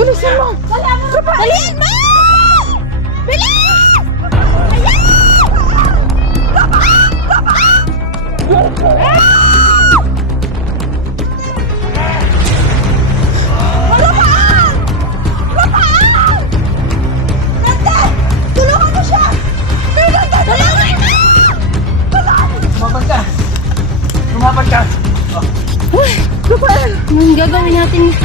Bilisan mo! Dalian mo! Bilis! Ayan! Malapaan! Malapaan! Ganda! Tulungan mo siya! Ganda! Tulungan mo! Lumaban ka! Lumaban ka! Uy! Rafael! Anong gagawin natin?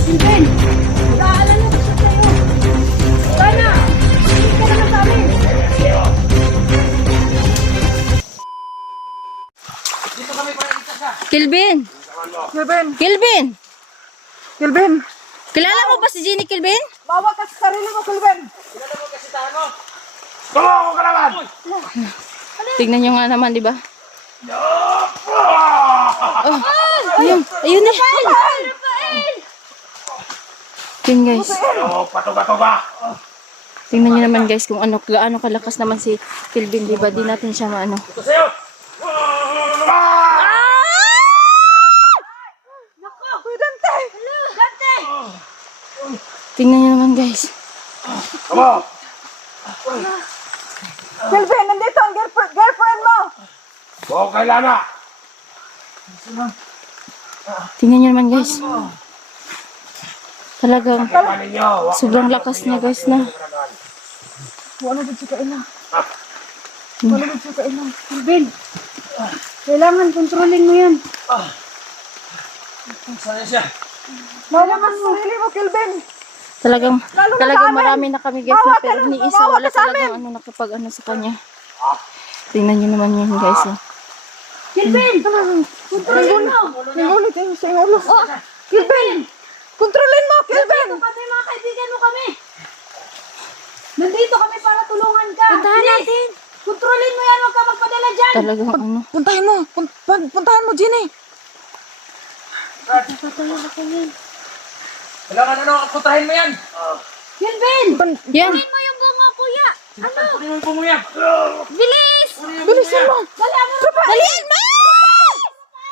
Silben! Naalala ko siya sa'yo! Sana! Hindi ka naman sa amin! Dito kami para dito sa... Kilvin! Silben! Kilvin! Silben! Kilala mo ba si Jenny Kilvin? Bawa ka sa sarili mo, Silben! Kilala mo kasi tahan mo? Tulungan ka naman! Tignan nyo nga naman, di ba? Oh, ayun, ayun na. Tingnan guys. Patuba-tuba! Tingnan nyo naman guys kung ano, gaano kalakas naman si Kilvin, di ba? Di natin siya maano. Ito sa'yo! Dante! Dante! Tingnan nyo naman guys. Amo! Silben, nandito ang girlfriend mo! Buong kailana! Tingnan nyo naman guys. Talagang Kailan ninyo! sobrang lakas niya guys na. Wala ba siya kailang? Wala ba siya kailang? Silben, kailangan kontrolin mo yan. Saan siya? Bawa ka sa sarili mo, Kilben! Talagang Lalo na talagang sa amin. marami na kami guys na pero ni isa Bawa wala ka sa talagang ano nakapag ano sa kanya. Tingnan nyo naman yun guys. Oh. Kilben! Kontrolin mo! Singulit yun sa ulo. Kilben! Kontrolin mo, Kilben! Kami mga kaibigan mo kami. Nandito kami para tulungan ka. Puntahan Please, natin. kontrolin mo yan, huwag ka magpadala dyan. Talagang ano. Puntahan mo! Puntahan mo, Jenny! Kailangan ano, putahin mo yan! Kilvin, Yan. kunin mo yung bunga, kuya. Ano? Kunin mo yung pumuyan! Bilis! Bilisan mo! Dala mo. Dalian mo!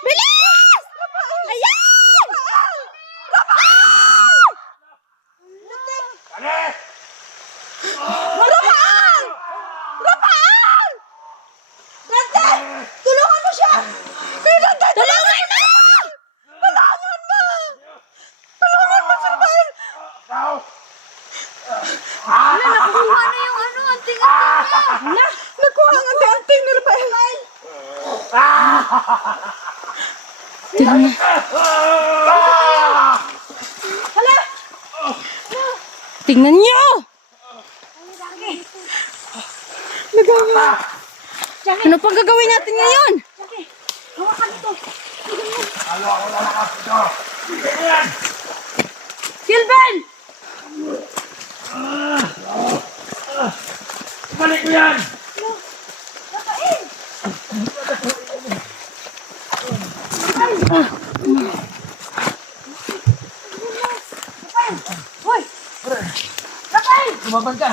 Bilis! Ayan! Ano? Rapaan! Rapaan! Dante! Tulungan mo siya! Dante! Tulungan mo! Tulungan mo! Tulungan mo, Silben! Tao! Nakuha na yung ano, anting-anting niya. Nakuha ang anting-anting ni Rafael! Tingnan mo. Tingnan nyo! Ano pang gagawin natin ngayon? Hawakan ito. Ano ako lalakas ito? Kilvin! Balik mo yan! Hoy! Rafael! Lumaban ka!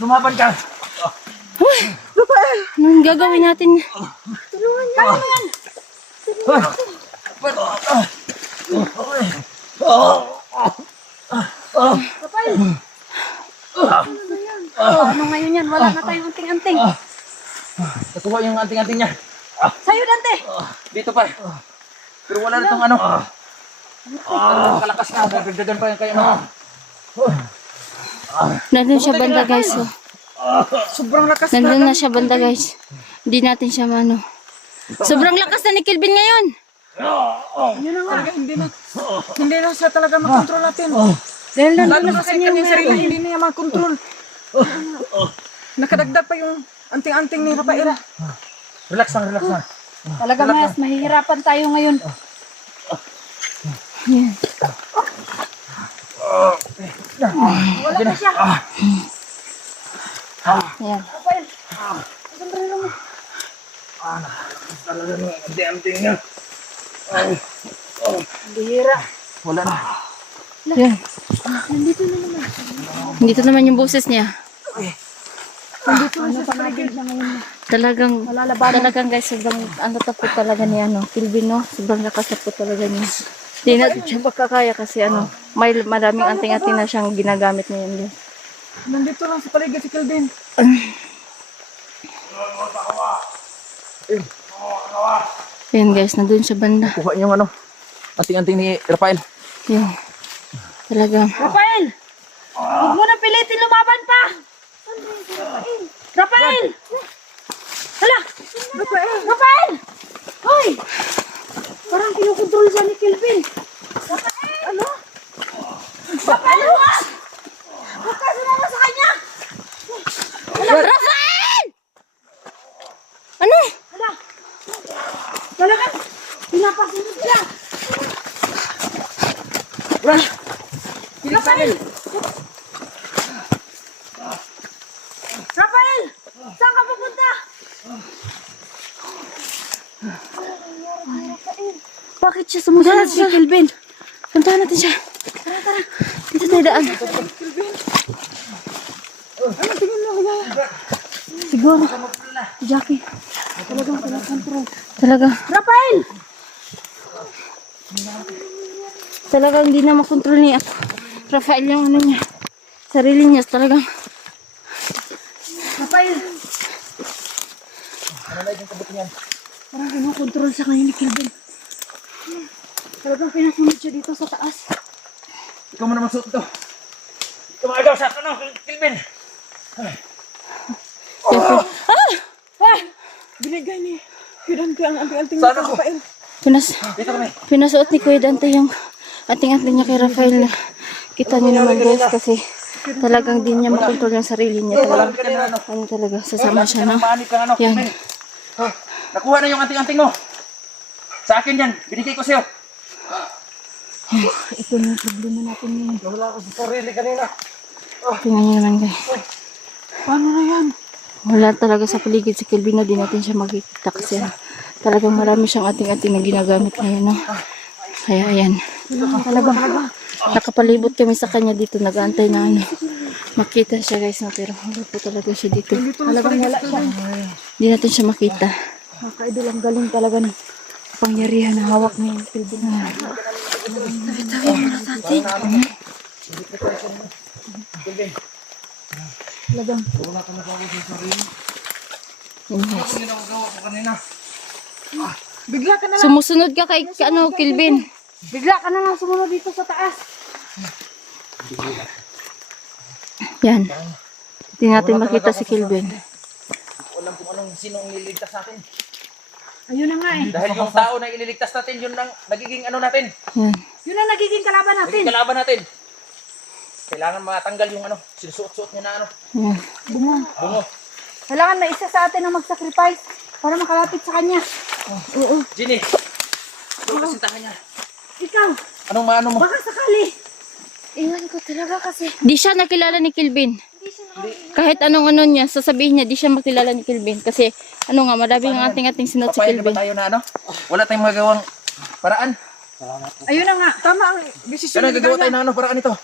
Lumaban ka! Rafael! Anong gagawin natin? Kaya mo yan. Rafael! Ano ngayon yan? Wala na tayong anting-anting. Nakuha yung anting-anting niya. Sa'yo, Dante! Dito pa. Pero wala na itong ano. Kalakas na. Dagdagan pa yung kaya mo. Nandun siya banda guys. Oh. Sobrang lakas Nandun na siya banda guys. Hindi natin siya mano. Sobrang lakas na ni Kilvin ngayon. Yun na nga. Hindi na siya talaga makontrol natin. Dahil Lalo na sa kanyang sarili, hindi niya makontrol. Nakadagdag pa yung anting-anting ni Rafael. Relax lang, relax lang. talaga mas mahihirapan tayo ngayon. Yan. Wala na siya. Yan. Rafael, sombrero mo. Talaga ng anting-anting niya. Bihira. Wala na. Yan. Nandito naman yung boses niya. Talagang guys, sobrang ano to po talaga ni Kelvin, no? Sobrang lakas na po talaga niya. Hindi natin siya makakaya kasi may maraming anting-anting na siyang ginagamit ngayon guys. Nandito lang sa paligid si Kelvin. Ayan guys, nandun sa banda. Kuha niyo yung anting-anting ni Rafael. Yan. Talagang. Rafael! Huwag mo na pilitin lumaban pa! Rafael! Hala! Rafael! Hoy! Parang kinukontrol siya ni Kelvin. Rafael! Ano? Rafael, huwag! Huwag ka sumama sa kanya! Rafael! Ano? Hala! Talagang pinapasunod siya! Rafael! Rafael! Saan ka pupunta? Bakit siya sumusunod si Kelvin? Puntahan natin siya. Tara. Dito tayo daan. Siguro. Si Jackie. Talagang pinakontrol. Rafael! Talagang hindi na makontrol ni Rafael yung niya. Sarili niya talagang. Rafael! Parang kinukontrol sa kanya ni Kelvin. Talagang pinasunod siya dito sa taas. Ikaw mo naman suot ito. Ikaw magaw sa Kelvin. Binigay ni Dante ang anting-anting Saan ni ako? Rafael. Dito kami. Pinasuot ni Kuya Dante yung ating-ating niya kay Rafael. Kita niyo naman guys kasi talagang di niya makontrol yung sarili niya. Talagang talaga sasama siya no. Manip kang Yan. Kelvin. Nakuha na yung anting-anting mo. Sa akin yan. Binigay ko sa'yo. Ito na yung problema natin ngayon. Wala ako sa sarili kanina. Tingnan niyo naman guys. Paano na yan? Wala talaga sa paligid si Kelvin na di natin siya makikita kasi talagang marami siyang ating-ating na ginagamit ngayon no. Kaya ayan. Talagang nakapalibot kami sa kanya dito. Nag-aantay na makita siya guys no. Pero wala po talaga siya dito. Talagang wala siya. Hindi natin siya makita. Makaidol, ang galing talaga ng pangyarihan na hawak ni Kelvin. Tabi-tabi muna sa atin. Talagang Yan, guys. Ginagawa ko kanina. bigla ka na lang. Sumusunod ka kay Kelvin. Bigla ka na lang sumunod dito sa taas. Yan. Hindi natin makita si Kelvin. Walam kung anong sinong ililigtas natin. Ayun na nga eh. Dahil yung tao na ililigtas natin, yun ang nagiging natin. Yan. Yun ang nagiging kalaban natin. Nagiging kalaban natin. Kailangan matanggal yung sinusuot-suot niya na Yan. Bungo. bungo. Kailangan may isa sa atin na mag-sacrifice para makalapit sa kanya. Oo. Ginny, doon kasintahan niya. Ikaw, Anong maano mo? baka sakali. Iwan ko talaga kasi. Di siya nakilala ni Kelvin. Kahit anong niya, sasabihin niya, di siya makilala ni Kelvin. Kasi madami ang ating-ating sinuot si Papayag na ba Kelvin. tayo na Wala tayong magagawang paraan. Ayun na nga. Tama ang desisyon Kaya ni gagawa Gaya. tayo ng paraan ito.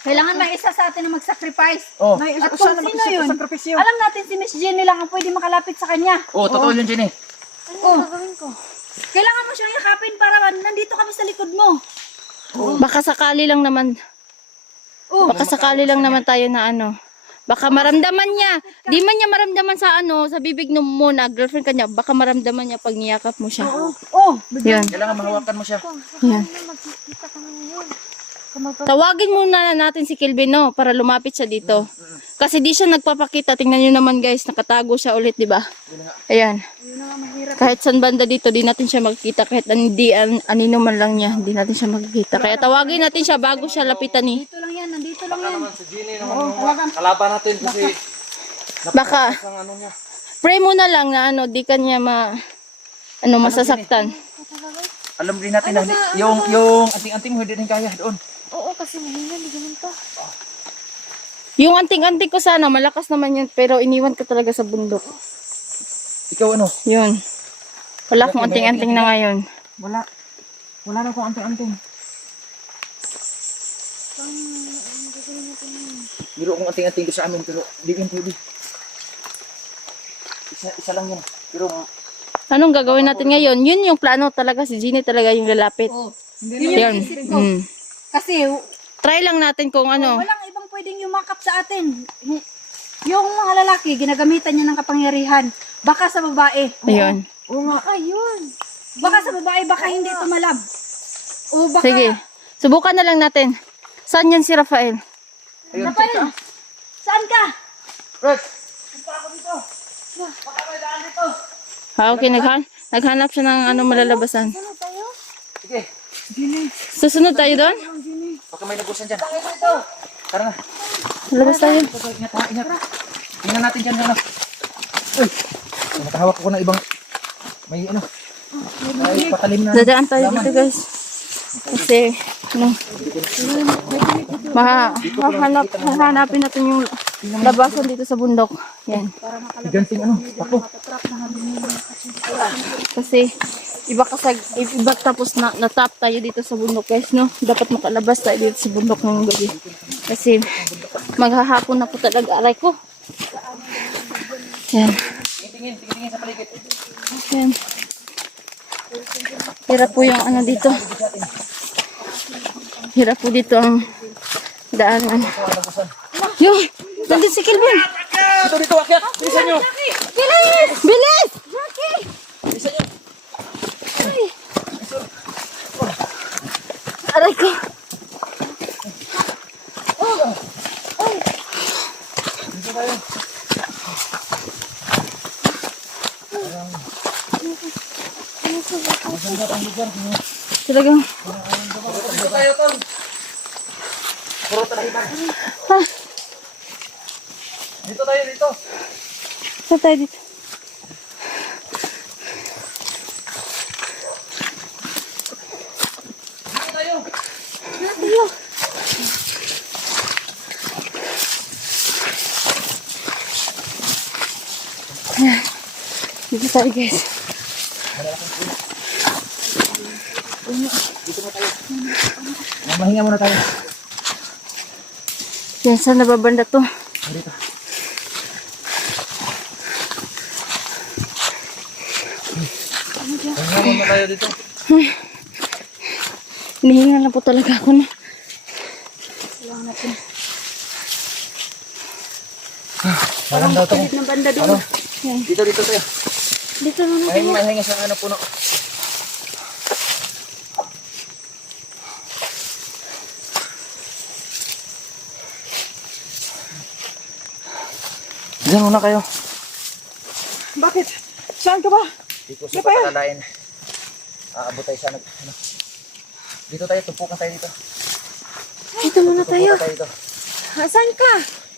Kailangan may isa sa atin na mag-sacrifice. Oh. Nay, At usa kung na sino yun, sakripisyo. alam natin si Miss Jenny lang ang pwede makalapit sa kanya. Oh, totoo yun, Ginny. Oh. Kailangan mo siyang yakapin para nandito kami sa likod mo. Baka sakali lang naman. Baka sakali lang naman tayo na Baka maramdaman niya. Di man niya maramdaman sa sa bibig mo na girlfriend kanya. Baka maramdaman niya pag niyakap mo siya. Oh, Yan. Kailangan mahawakan mo siya. Yan. Tawagin muna natin si Kelvin para lumapit siya dito. Kasi di siya nagpapakita. Tingnan niyo naman guys, nakatago siya ulit, di ba? Ayan. Kahit saan banda dito, di natin siya makikita. Kahit anino man lang niya, di natin siya makikita. Kaya tawagin natin siya bago siya lapitan ni. dito lang yan, nandito lang yan. Si Ginny naman yung kalaban natin kasi Baka ang niya. pray mo na lang na di kanya masasaktan. Alam din natin na yung anting-anting mo hindi rin kaya doon. Oo, kasi mahina, hindi ganun to. Yung anting-anting ko sana, malakas naman yun. Pero iniwan ko talaga sa bundok. Ikaw Yun. Wala akong anting-anting na ngayon. Wala. Wala na akong anting-anting. Biro kong anting-anting ko sa amin, pero hindi yan pwede. Isa lang yan. Pero Anong gagawin natin ngayon? Yun yung plano talaga. Si Jeannie talaga yung lalapit. Oh, Yun. yun yung isip ko. Kasi Try lang natin kung ano. walang ibang pwedeng yumakap sa atin. Yung mga lalaki, ginagamitan niya ng kapangyarihan. Baka sa babae. Ayun. Oo nga. Ayun. Baka sa babae, baka hindi tumalab. O baka... Sige. Subukan na lang natin. Saan yan si Rafael? ayun, Rafael, check ka. saan ka? Right. Okay, naghanap siya ng ano malalabasan. Ano tayo? Sige. Susunod tayo doon? Baka may nagusan dyan. Tara na. Lalabas tayo. Ingat ha, ingat. Tingnan natin dyan muna. Uy. Nakahawak ako ng ibang... May ano. Ay, patalim na. Dadaan tayo dito guys. Kasi, ano, hahanapin natin yung labasan dito sa bundok. Yan. Giganting ano. Pako. Kasi, iba tapos natap tayo dito sa bundok guys, no? Dapat makalabas tayo dito sa bundok ng gabi. Kasi, maghahapon na po talaga aray ko. Yan. Tingin sa paligid. Yan. Hirap po yung ano dito. Hirap po dito ang daanan. Yung, nandun si Kelvin. Dito, akyat. Bilisan nyo. Bilis! Bilis! Bilisan nyo. Aray ko. Dito tayo. Talagang, Dito tayo, Tol. Puro talahiban. ah, Dito tayo, dito. saan tayo dito? Dito tayo. Tayo. Ayan. Dito tayo guys. Mahinga muna tayo. Yan, saan nababanda to? Dito. Mahinga muna tayo dito. Hinihinga na po talaga ako na. Parang daw tayo. Ng banda doon. Dito tayo. Dito na natin. Mahinga sa ano puno. Diyan muna kayo. Bakit? Saan ka ba? Dito sa patalain. Aabot tayo sa ano. Dito tayo, tumpukan tayo dito. Dito muna tayo. Tumpukan tayo dito. Saan ka?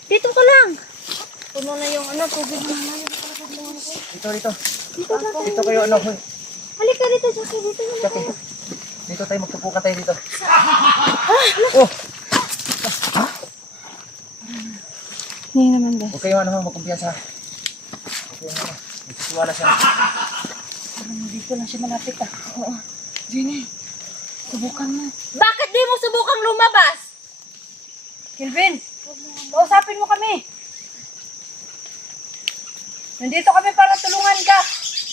Dito ka lang. Puno na yung ano, tubig na. Dito. Dito kayo ano. Hoy. Halika dito, Jackie. Dito muna. Jackie. Dito tayo, magtumpukan tayo dito. Oh! Hindi naman guys. Huwag kayo ano, magkumpiyansa. Huwag kayo ano, magsisiwala siya. Dito lang siya malapit ah. Oo. Jenny, subukan mo. Bakit di mo subukang lumabas? Kelvin, kausapin mo kami. Nandito kami para tulungan ka.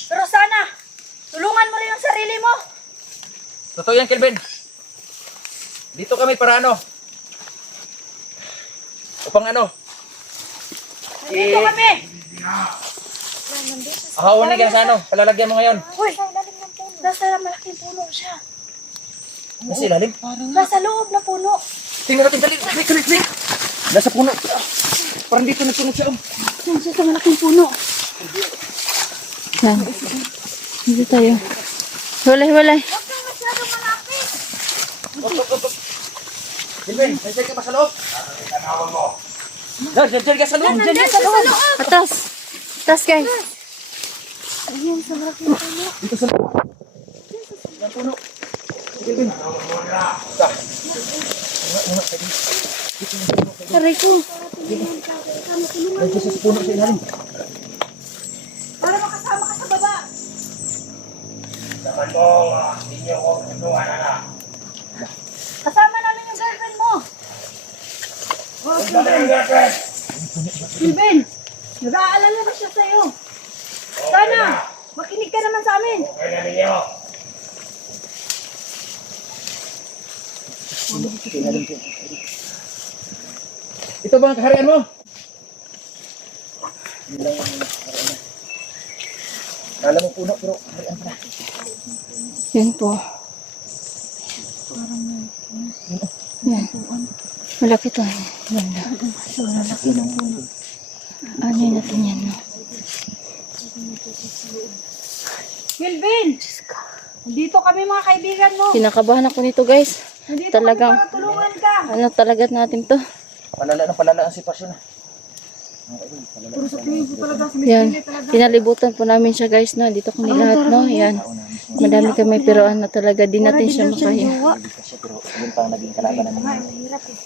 Pero sana, tulungan mo rin ang sarili mo. Totoo yan, Kelvin. Dito kami para ano? Upang ano? Nandito kami. Ahawin ka sa ano? Palalagyan mo ngayon. Uy, nasa malaking puno siya. Nasa ilalim? Nasa loob na puno. Tingnan natin, dali. Dali. Nasa puno. Parang dito nagsunog siya. Yan siya sa malaking puno. Yan. Dito tayo. Walay. Huwag kang masyadong malapit. Op. Kelvin, nandiyan ka pa sa loob? Nandiyan ka sa loob. Nandiyan sa loob. Atas. Atas guys. Ayun, sa malaking puno. Dito sa loob. Yan puno. Kelvin. Aray ko. Nandiyan sa puno sa ilalim. Para makasama ka sa baba. Kasama namin yung girlfriend mo. Kilben, nag-aalala na siya sa'yo. Sana, makinig ka naman sa amin. Ito ba ang kaharian mo? Kala mo puno, pero kaharian pala. Yan po. Yan. Malaki to. Ganda. Ano yun natin yan, no? Kilben, dito kami mga kaibigan mo. Kinakabahan ako nito, guys. Nandito Talagang, kami para tulungan ka. ano talaga natin to? Palala ang sitwasyon. Puro sa tingin ko talaga, sa Yan. miskili talaga. Pinalibutan po namin siya, guys, no? Dito kami lahat, no? Yan. Madami kami, pero ano talaga, di natin siya makaya. Kasi pero yun pa ang naging kalaban namin. Mahirap eh.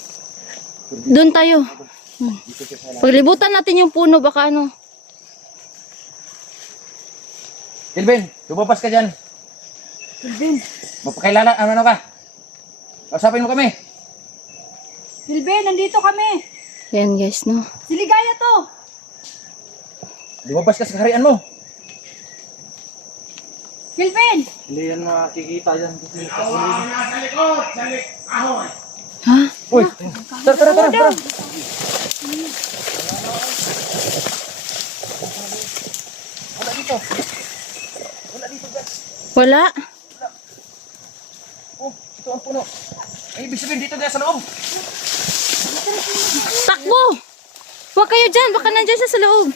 Doon tayo. Paglibutan natin yung puno, baka ano. Kilben, lumabas ka dyan. Kilben, Mapakilala, ano ka? Kausapin mo kami. Kilben, nandito kami. Yan, guys, no? Si Ligaya to. Lumabas ka sa kaharian mo. Kilben, Hindi yan makikita dyan. Ha? Uy, tara. Wala. Oh, ito ang puno. Ay, ibig sabihin dito guys sa loob. Takbo! Huwag kayo dyan, baka nandyan siya sa loob.